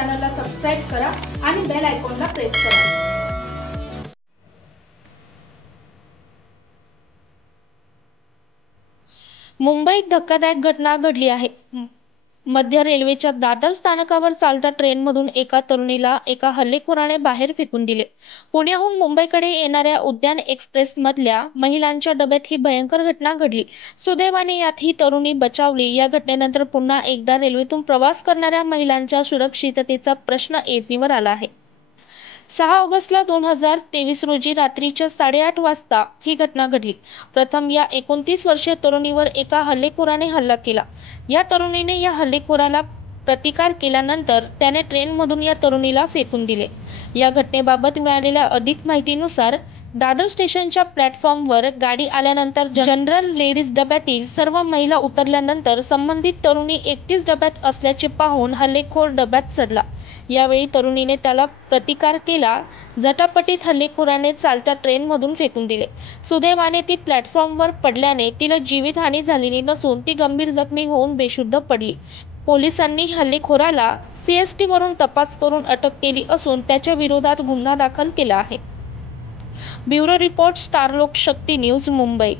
चॅनलला सबस्क्राइब करा आणि बेल आयकॉनला प्रेस करा। मुंबईत धक्कादायक घटना घडली आहे। मध्य रेल्वेच्या दादर स्थानकावर चालत्या ट्रेनमधून एका तरुणीला एका हल्लेखोराने बाहेर फेकून दिले। पुण्याहून मुंबईकडे येणाऱ्या उद्यान एक्सप्रेस मधल्या महिलांच्या डब्यात ही भयंकर घटना घडली। सुदैवाने यात ही तरुणी बचावली। या घटनेनंतर पुन्हा एकदा रेल्वेतून प्रवास करणाऱ्या महिलांच्या सुरक्षिततेचा प्रश्न ऐरणीवर आला आहे। 6 ऑगस्ट 2023 रोजी रात्रीच्या 8:30 वाजता ही घटना घडली। प्रथम या 29 वर्षीय तरुणीवर एका हल्लेखोराने हल्ला केला। या तरुणीने या हल्लेखोराला प्रतिकार केल्यानंतर त्याने ट्रेनमधून या तरुणीला फेकून दिले। या घटनेबाबत मिळालेल्या अधिक माहितीनुसार दादर स्टेशनच्या प्लॅटफॉर्मवर गाडी आल्यानंतर जनरल लेडीज डब्यातील सर्व महिला उतरल्यानंतर संबंधित तरुणी एकटीच डब्यात असल्याचे पाहून हल्लेखोर डब्यात चढला। यावेळी तरुणीने त्याला प्रतिकार केला। झटापटीत हल्लेखोराने चालत्या ट्रेनमधून फेकून दिले। सुदैवाने ती प्लॅटफॉर्मवर पडल्याने तिला जीवितहानी झालेली नसून ती गंभीर जखमी होऊन बेशुद्ध पडली। पोलिसांनी हल्लेखोराला CST वरून तपास करून अटक केली असून त्याच्या विरोधात गुन्हा दाखल केला आहे। ब्युरो रिपोर्ट, स्टार लोकशक्ती न्यूज, मुंबई।